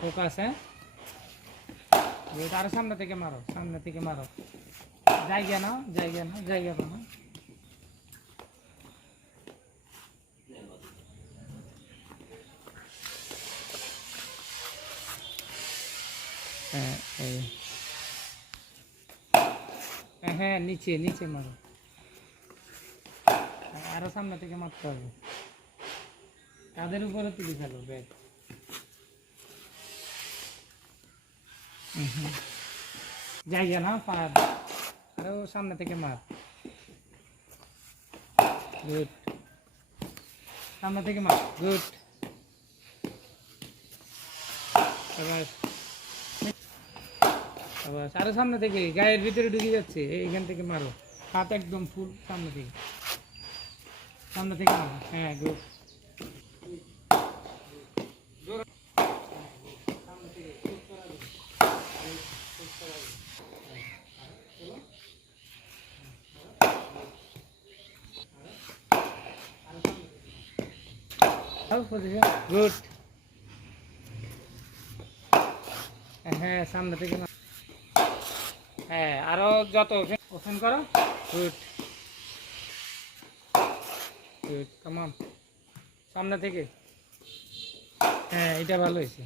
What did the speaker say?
Focus, হ্যাঁ good. আরো সামনে থেকে মারো, সামনে থেকে মারো। জায়গা নাও, জায়গা নাও, জায়গা নাও। হ্যাঁ হ্যাঁ, নিচে নিচে মারো। আরো সামনে থেকে মারতে হবে, তাদের উপরে তুলে ফেলো ব্যাগ। জায়গা না পার, আরো সামনে থেকে মার। গুড, সামনে থেকে মার। গুড, আরো সামনে থেকে, গায়ের ভিতরে ঢুকে যাচ্ছে, এইখান থেকে মারো। হাত একদম ফুল সামনে থেকে, সামনে থেকে মারো। হ্যাঁ গুড। গুড, হ্যাঁ সামনে থেকে মারো। হ্যাঁ আরো যত ওপেন করো। গুড গুড, কাম অন, সামনে থেকে। হ্যাঁ এটা ভালো হয়েছে।